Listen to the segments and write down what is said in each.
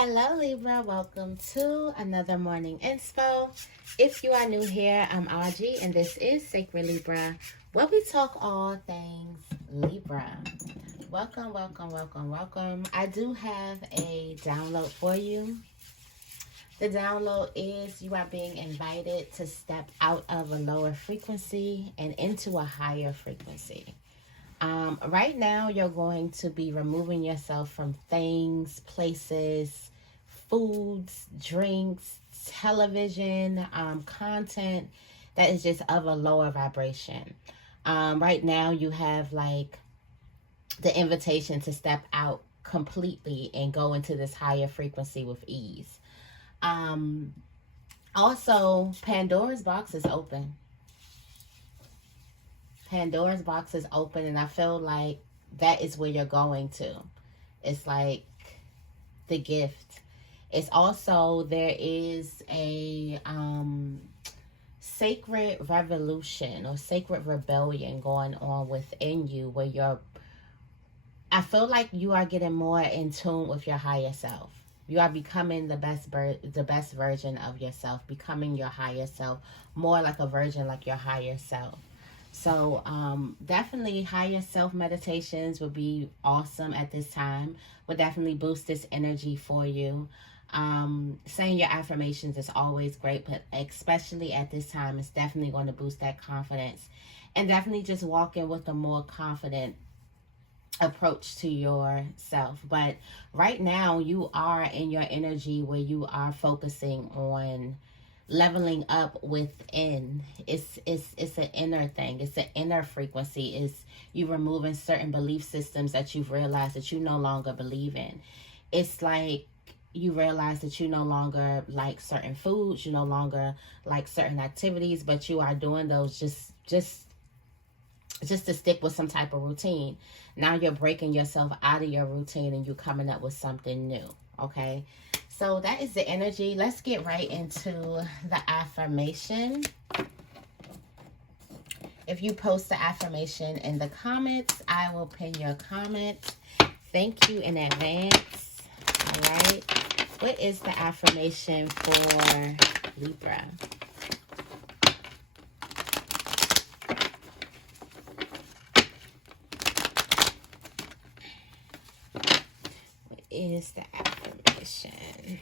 Hello Libra, welcome to another morning inspo. If you are new here, I'm Auji and this is Sacred Libra, where we talk all things Libra. Welcome, welcome, welcome, welcome. I do have a download for you. The download is you are being invited to step out of a lower frequency and into a higher frequency. Right now, you're going to be removing yourself from things, places, foods, drinks, television, content that is just of a lower vibration. Right now, you have like the invitation to step out completely and go into this higher frequency with ease. Also, Pandora's box is open. Pandora's box is open, and I feel like that is where you're going to. It's like the gift. It's also, there is a sacred revolution or sacred rebellion going on within you where I feel like you are getting more in tune with your higher self. You are becoming the best version of yourself, becoming your higher self, more like a version like your higher self. So definitely higher self meditations would be awesome at this time. Would definitely boost this energy for you. Saying your affirmations is always great, but especially at this time, it's definitely going to boost that confidence. And definitely just walking with a more confident approach to yourself. But right now, you are in your energy where you are focusing on leveling up within. It's an inner thing. It's an inner frequency. It's you removing certain belief systems that you've realized that you no longer believe in. It's like you realize that you no longer like certain foods, you no longer like certain activities, but you are doing those just to stick with some type of routine. Now you're breaking yourself out of your routine and you're coming up with something new. Okay, so that is the energy. Let's get right into the affirmation. If you post the affirmation in the comments, I will pin your comment. Thank you in advance. All right. What is the affirmation for Libra? What is the affirmation?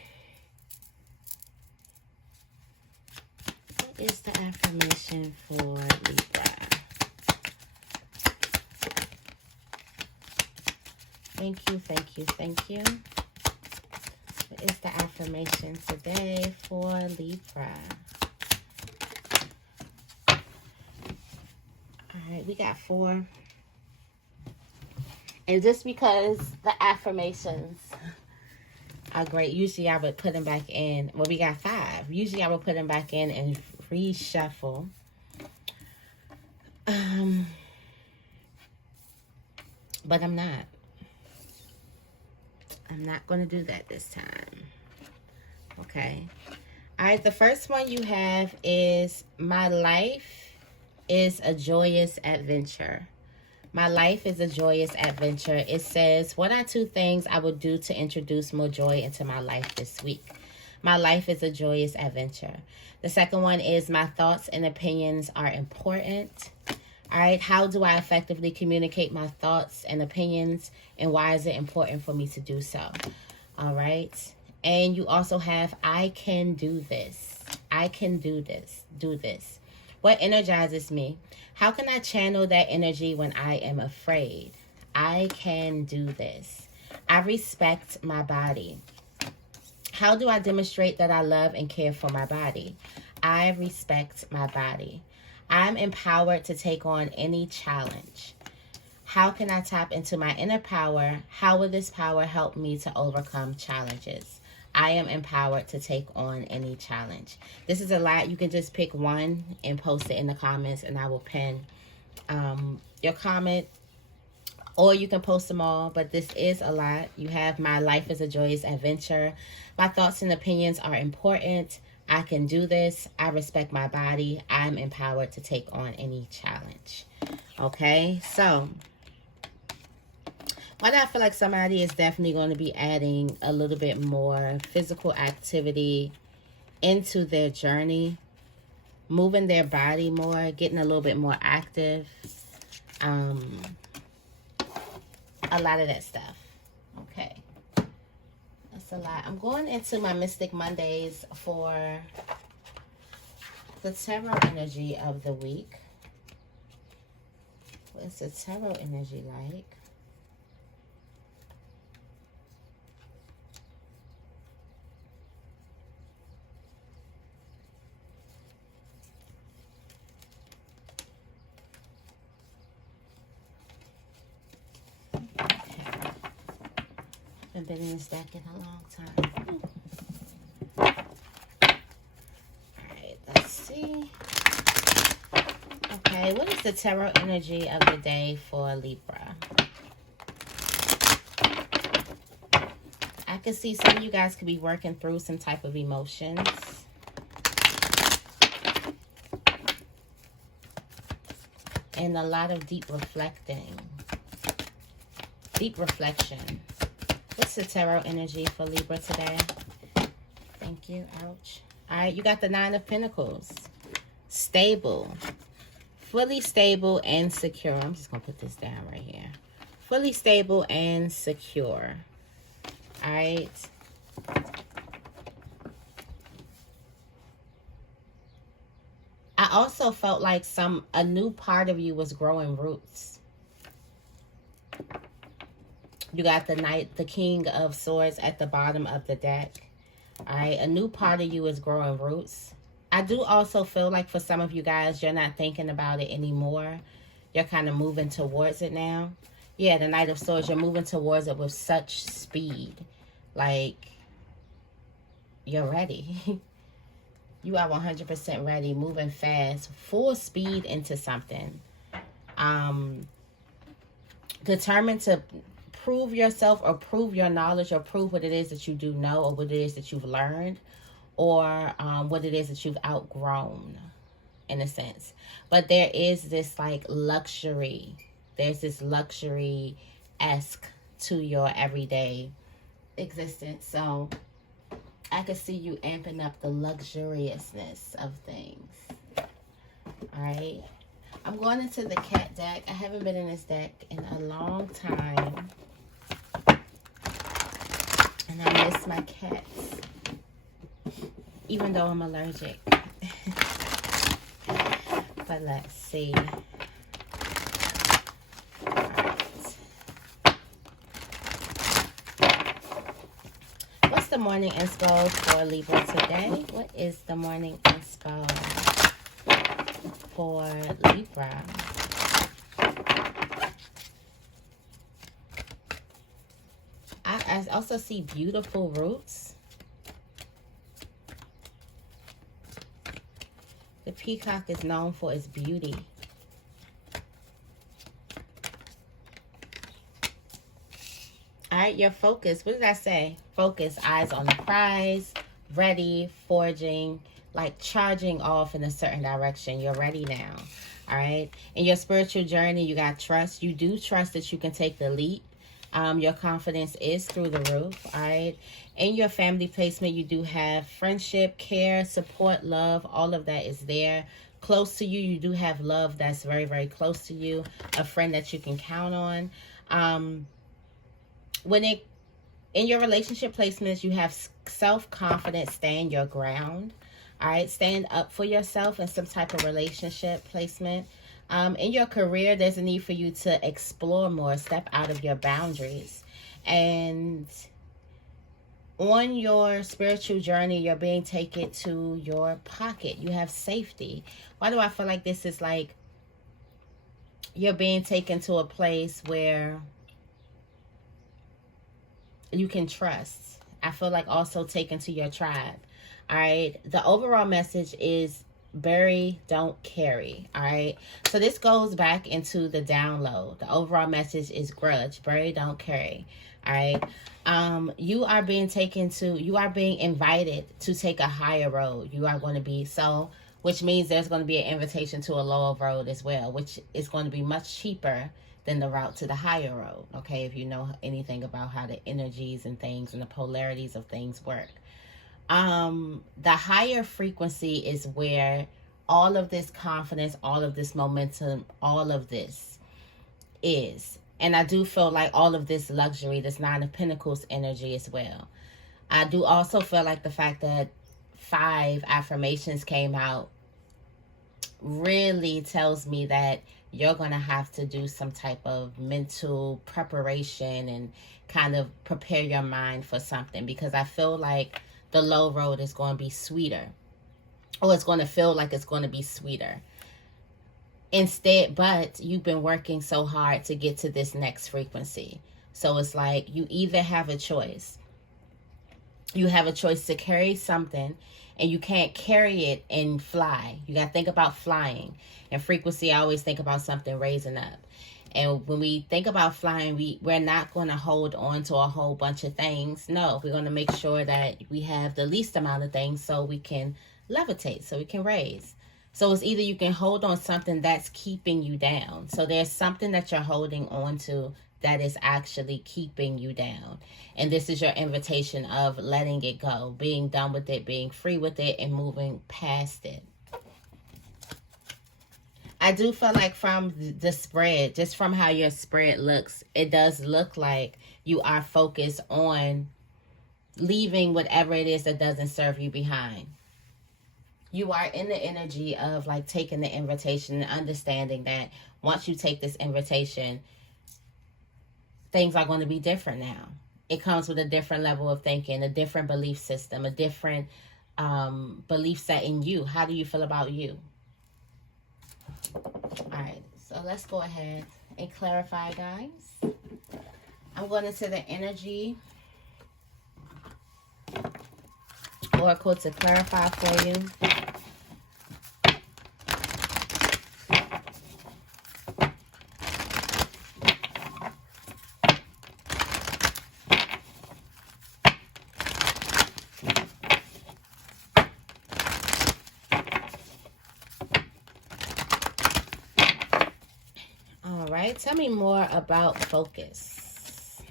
What is the affirmation for Libra? Thank you, thank you, thank you. What is the affirmation today for Libra? All right, we got 4. And just because the affirmations are great, usually I would put them back in. Well, we got 5. Usually I would put them back in and reshuffle. But I'm not. I'm not going to do that this time. Okay. All right, the first one you have is, my life is a joyous adventure. My life is a joyous adventure. It says, what are 2 things I would do to introduce more joy into my life this week? My life is a joyous adventure. The second one is, my thoughts and opinions are important. All right, how do I effectively communicate my thoughts and opinions, and why is it important for me to do so? All right, and you also have, I can do this. I can do this. Do this. What energizes me? How can I channel that energy when I am afraid? I can do this. I respect my body. How do I demonstrate that I love and care for my body? I respect my body. I'm empowered to take on any challenge. How can I tap into my inner power? How will this power help me to overcome challenges? I am empowered to take on any challenge. This is a lot. You can just pick one and post it in the comments, and I will pin your comment, or you can post them all, but this is a lot. You have, my life is a joyous adventure. My thoughts and opinions are important. I can do this. I respect my body. I'm empowered to take on any challenge. Okay, so Why do I feel like somebody is definitely going to be adding a little bit more physical activity into their journey, moving their body more, getting a little bit more active. A lot of that stuff. Okay. That's a lot. I'm going into my Mystic Mondays for the tarot energy of the week. What's the tarot energy like? I've been in this deck in a long time. Alright, let's see. Okay, what is the tarot energy of the day for Libra? I can see some of you guys could be working through some type of emotions. And a lot of deep reflecting. Deep reflection. What's the tarot energy for Libra today? Thank you. Ouch. All right, you got the Nine of Pentacles. Stable. Fully stable and secure. I'm just going to put this down right here. Fully stable and secure. All right. I also felt like a new part of you was growing roots. You got the King of Swords at the bottom of the deck. All right, a new part of you is growing roots. I do also feel like for some of you guys, you're not thinking about it anymore. You're kind of moving towards it now. Yeah, the Knight of Swords, you're moving towards it with such speed. Like, you're ready. You are 100% ready, moving fast, full speed into something. Determined to prove yourself or prove your knowledge or prove what it is that you do know or what it is that you've learned or what it is that you've outgrown in a sense. But there is this like luxury. There's this luxury-esque to your everyday existence. So I could see you amping up the luxuriousness of things. All right. I'm going into the cat deck. I haven't been in this deck in a long time. And I miss my cats. Even though I'm allergic. But let's see. Alright. What's the morning inspo for Libra today? What is the morning inspo for Libra? I also see beautiful roots. The peacock is known for its beauty. All right, your focus. What did I say? Focus, eyes on the prize, ready, forging, like charging off in a certain direction. You're ready now. All right. In your spiritual journey, you got trust. You do trust that you can take the leap. Your confidence is through the roof. All right. In your family placement, you do have friendship, care, support, love. All of that is there. Close to you, you do have love that's very, very close to you. A friend that you can count on. In your relationship placements, you have self-confidence, stand your ground. All right, stand up for yourself in some type of relationship placement. In your career, there's a need for you to explore more, step out of your boundaries. And on your spiritual journey, you're being taken to your pocket. You have safety. Why do I feel like this is like you're being taken to a place where you can trust? I feel like also taken to your tribe. All right. The overall message is bury, don't carry. All right. So this goes back into the download. The overall message is grudge, bury, don't carry. All right. You are being invited to take a higher road. You are going to be which means there's going to be an invitation to a lower road as well, which is going to be much cheaper than the route to the higher road. Okay, if you know anything about how the energies and things and the polarities of things work. The higher frequency is where all of this confidence, all of this momentum, all of this is. And I do feel like all of this luxury, this Nine of Pentacles energy as well. I do also feel like the fact that 5 affirmations came out really tells me that you're going to have to do some type of mental preparation and kind of prepare your mind for something, because I feel like the low road is going to be sweeter, or it's going to feel like it's going to be sweeter. Instead, but you've been working so hard to get to this next frequency. So it's like you either have a choice. You have a choice to carry something, and you can't carry it and fly. You got to think about flying. And frequency, I always think about something raising up. And when we think about flying, we're not going to hold on to a whole bunch of things. No, we're going to make sure that we have the least amount of things so we can levitate, so we can raise. So it's either you can hold on something that's keeping you down. So there's something that you're holding on to that is actually keeping you down. And this is your invitation of letting it go, being done with it, being free with it, and moving past it. I do feel like from the spread, just from how your spread looks, it does look like you are focused on leaving whatever it is that doesn't serve you behind. You are in the energy of like taking the invitation and understanding that once you take this invitation, things are going to be different now. It comes with a different level of thinking, a different belief system, a different belief set in you. How do you feel about you? All right, so let's go ahead and clarify, guys. I'm going into the energy oracle to clarify for you. Tell me more about focus.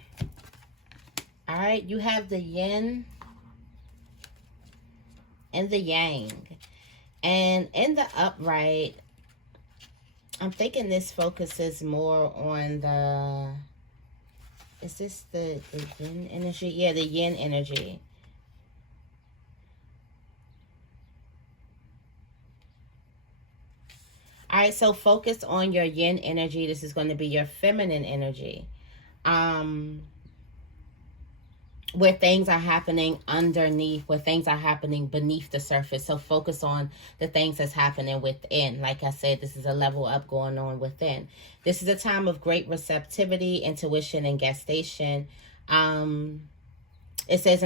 All right, you have the yin and the yang. And in the upright, I'm thinking this focuses more on the, is this the yin energy? Yeah, the yin energy. All right, so focus on your yin energy. This is going to be your feminine energy. Where things are happening underneath, where things are happening beneath the surface. So focus on the things that's happening within. Like I said, this is a level up going on within. This is a time of great receptivity, intuition, and gestation. It says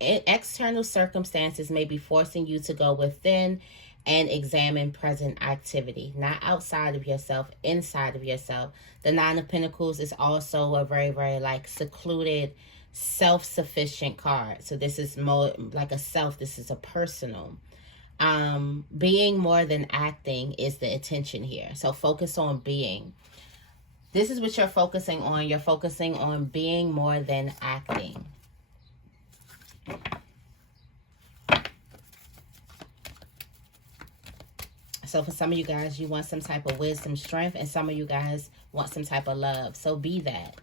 external circumstances may be forcing you to go within and examine present activity, not outside of yourself, inside of yourself. The Nine of Pentacles is also a very, very like secluded, self-sufficient card. So this is more like a self, this is a personal. Being more than acting is the attention here. So focus on being. This is what you're focusing on. You're focusing on being more than acting. So for some of you guys, you want some type of wisdom, strength, and some of you guys want some type of love. So be that.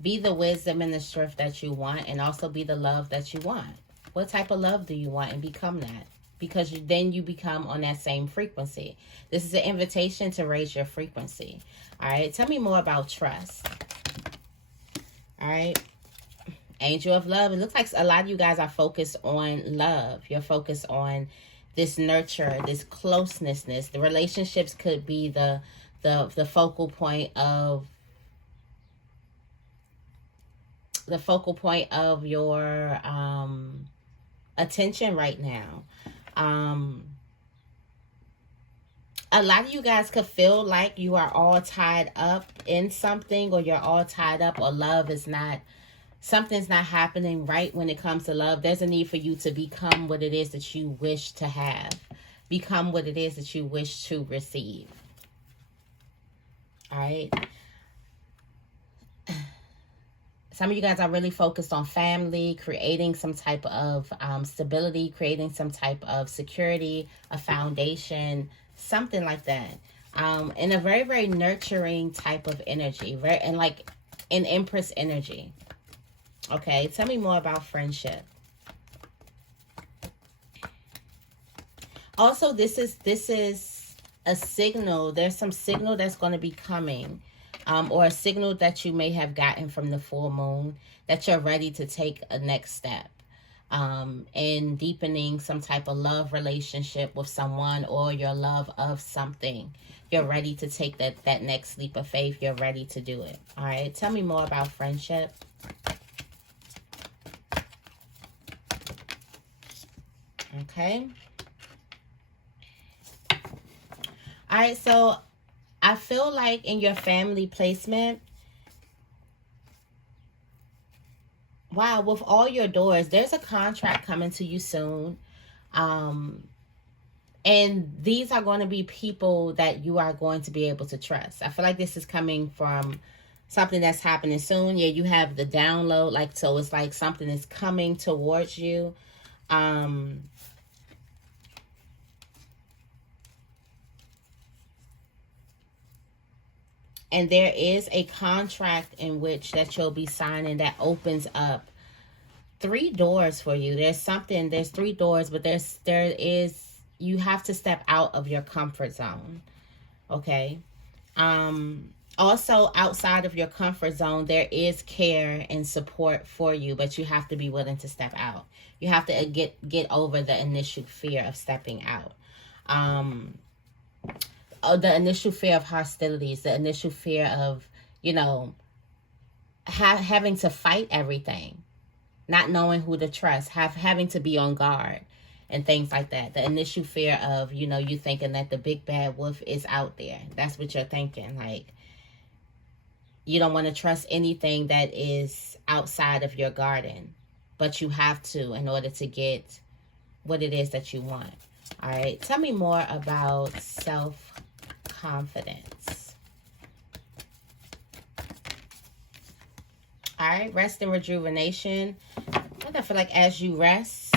Be the wisdom and the strength that you want, and also be the love that you want. What type of love do you want, and become that? Because then you become on that same frequency. This is an invitation to raise your frequency. All right, tell me more about trust. All right, Angel of Love. It looks like a lot of you guys are focused on love. You're focused on this nurture, this closeness. The relationships could be the focal point of your attention right now. A lot of you guys could feel like you are all tied up in something, or you're all tied up, or love is not, something's not happening right when it comes to love. There's a need for you to become what it is that you wish to have. Become what it is that you wish to receive. All right. Some of you guys are really focused on family, creating some type of stability, creating some type of security, a foundation, something like that. In a very, very nurturing type of energy, and like an Empress energy. Okay, tell me more about friendship. Also, this is a signal. There's some signal that's going to be coming, or a signal that you may have gotten from the full moon that you're ready to take a next step in deepening some type of love relationship with someone, or your love of something. You're ready to take that next leap of faith. You're ready to do it. All right. Tell me more about friendship. Okay. All right. So I feel like in your family placement, wow, with all your doors, there's a contract coming to you soon. And these are going to be people that you are going to be able to trust. I feel like this is coming from something that's happening soon. Yeah, you have the download, like, so it's like something is coming towards you. And there is a contract in which that you'll be signing that opens up 3 doors for you. There's 3 doors, but you have to step out of your comfort zone. Okay. Also, outside of your comfort zone, there is care and support for you, but you have to be willing to step out. You have to get over the initial fear of stepping out. The initial fear of hostilities, the initial fear of, having to fight everything, not knowing who to trust, having to be on guard and things like that. The initial fear of, you thinking that the big bad wolf is out there. That's what you're thinking. Like, you don't want to trust anything that is outside of your garden, but you have to in order to get what it is that you want. All right. Tell me more about self-confidence. All right. Rest and rejuvenation. I feel like as you rest,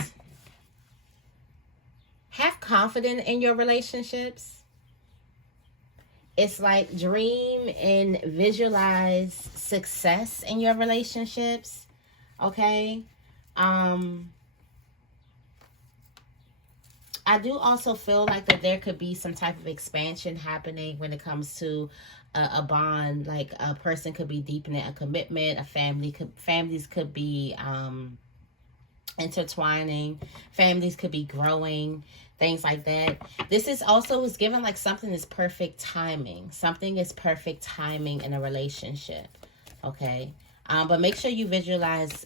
have confidence in your relationships. It's like dream and visualize success in your relationships. Okay. I do also feel like that there could be some type of expansion happening when it comes to a bond. Like a person could be deepening a commitment. Families could be intertwining. Families could be growing. Things like that. This is given like something is perfect timing. Something is perfect timing in a relationship. Okay. But make sure you visualize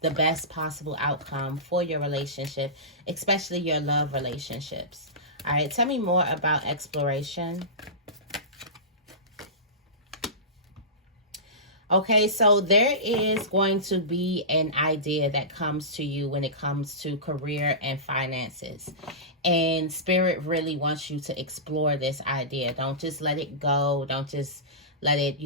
the best possible outcome for your relationship, especially your love relationships. All right, tell me more about exploration. Okay, so there is going to be an idea that comes to you when it comes to career and finances. And Spirit really wants you to explore this idea. Don't just let it go. Don't just let it,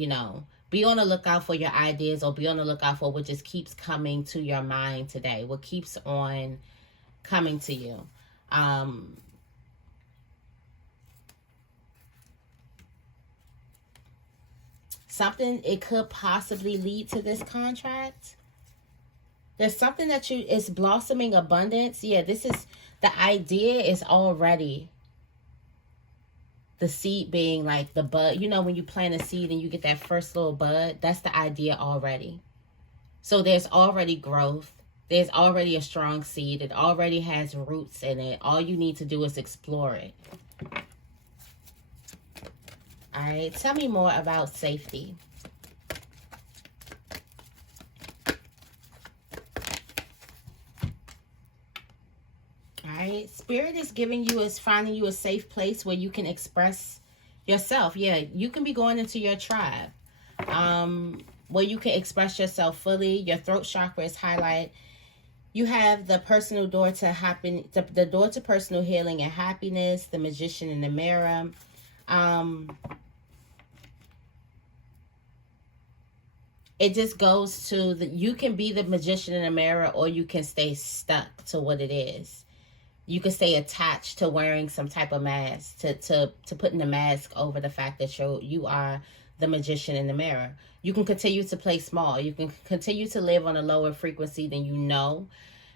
be on the lookout for your ideas, or be on the lookout for what just keeps coming to your mind today. What keeps on coming to you. Something, it could possibly lead to this contract. There's something that is blossoming abundance. Yeah, this is, the idea is already, the seed being like the bud. When you plant a seed and you get that first little bud, that's the idea already. So there's already growth. There's already a strong seed. It already has roots in it. All you need to do is explore it. All right, tell me more about safety. All right, Spirit is finding you a safe place where you can express yourself. Yeah, you can be going into your tribe, where you can express yourself fully. Your throat chakra is highlighted. You have the personal door to the door to personal healing and happiness, the Magician in the mirror. it just goes to you can be the magician in the mirror, or you can stay stuck to what it is. You can stay attached to wearing some type of mask, to putting a mask over the fact that you are the magician in the mirror. You can continue to play small. You can continue to live on a lower frequency than you know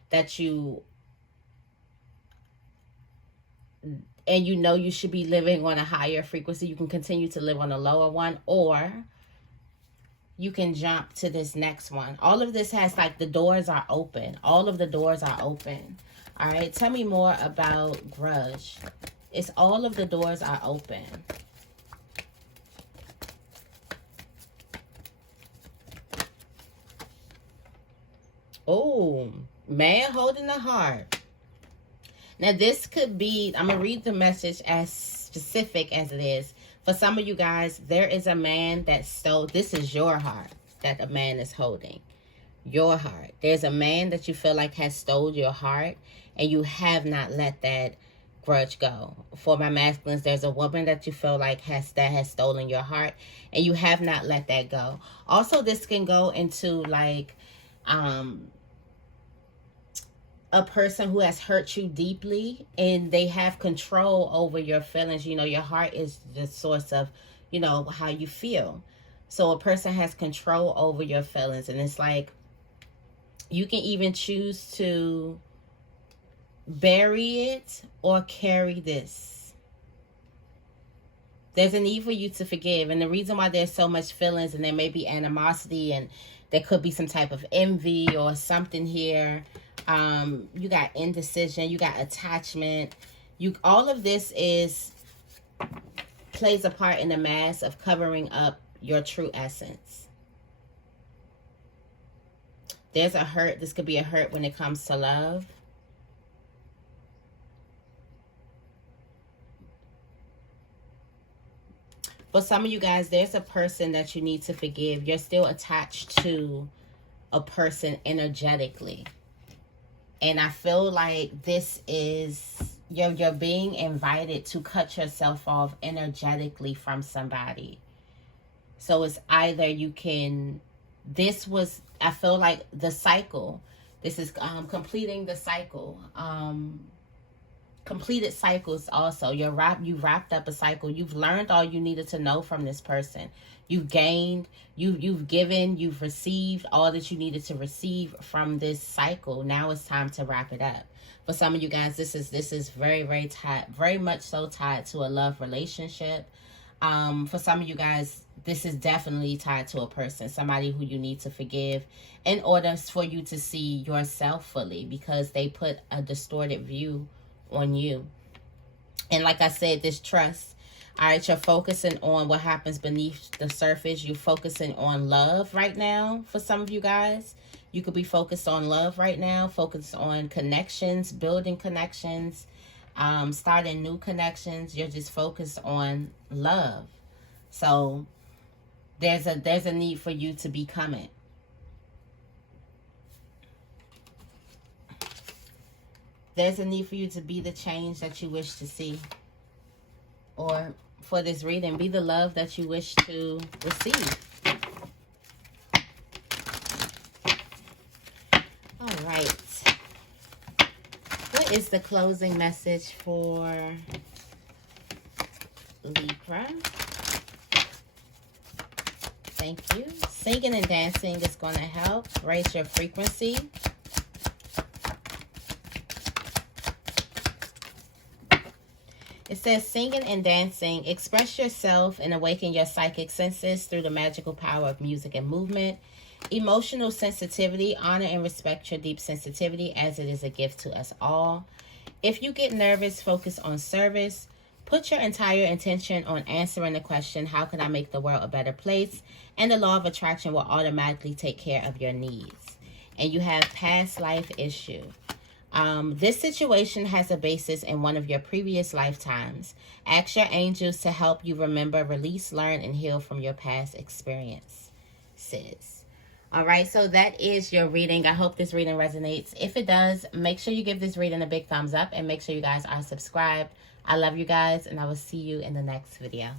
that you, and you know you should be living on a higher frequency. You can continue to live on a lower one, or you can jump to this next one. All of this has, like, the doors are open. All of the doors are open. All right, tell me more about grudge. It's all of the doors are open. Oh, man holding the heart. Now, this could be, I'm going to read the message as specific as it is. For some of you guys, there is a man that stole, this is your heart that a man is holding. Your heart. There's a man that you feel like has stole your heart, and you have not let that grudge go. For my masculines, there's a woman that you feel like has stolen your heart, and you have not let that go. Also, this can go into, like, a person who has hurt you deeply, and they have control over your feelings. You know, your heart is the source of, you know, how you feel. So a person has control over your feelings, and it's like you can even choose to bury it or carry this. There's a need for you to forgive, and the reason why there's so much feelings, and there may be animosity, and there could be some type of envy or something here. You got indecision, you got attachment. All of this plays a part in the mask of covering up your true essence. There's a hurt. This could be a hurt when it comes to love. For some of you guys, there's a person that you need to forgive. You're still attached to a person energetically. And I feel like this is, you're being invited to cut yourself off energetically from somebody. So it's either you can, I feel like the cycle. This is completing the cycle. Completed cycles also. You wrapped up a cycle. You've learned all you needed to know from this person. You've gained, you've given, you've received all that you needed to receive from this cycle. Now it's time to wrap it up. For some of you guys, this is very, very tied, very much so tied to a love relationship. For some of you guys, this is definitely tied to a person, somebody who you need to forgive in order for you to see yourself fully, because they put a distorted view on you. And like I said, this trust. All right, you're focusing on what happens beneath the surface. You're focusing on love right now. For some of you guys, you could be focused on love right now, focused on connections, building connections, starting new connections. You're just focused on love. So there's a need for you to become it. There's a need for you to be the change that you wish to see. Or for this reading, be the love that you wish to receive. All right. What is the closing message for Libra? Thank you. Singing and dancing is going to help raise your frequency. It says, singing and dancing, express yourself and awaken your psychic senses through the magical power of music and movement. Emotional sensitivity, honor and respect your deep sensitivity as it is a gift to us all. If you get nervous, focus on service. Put your entire intention on answering the question, how can I make the world a better place? And the law of attraction will automatically take care of your needs. And you have past life issue. This situation has a basis in one of your previous lifetimes. Ask your angels to help you remember, release, learn, and heal from your past experiences. All right, so that is your reading. I hope this reading resonates. If it does, make sure you give this reading a big thumbs up and make sure you guys are subscribed. I love you guys, and I will see you in the next video.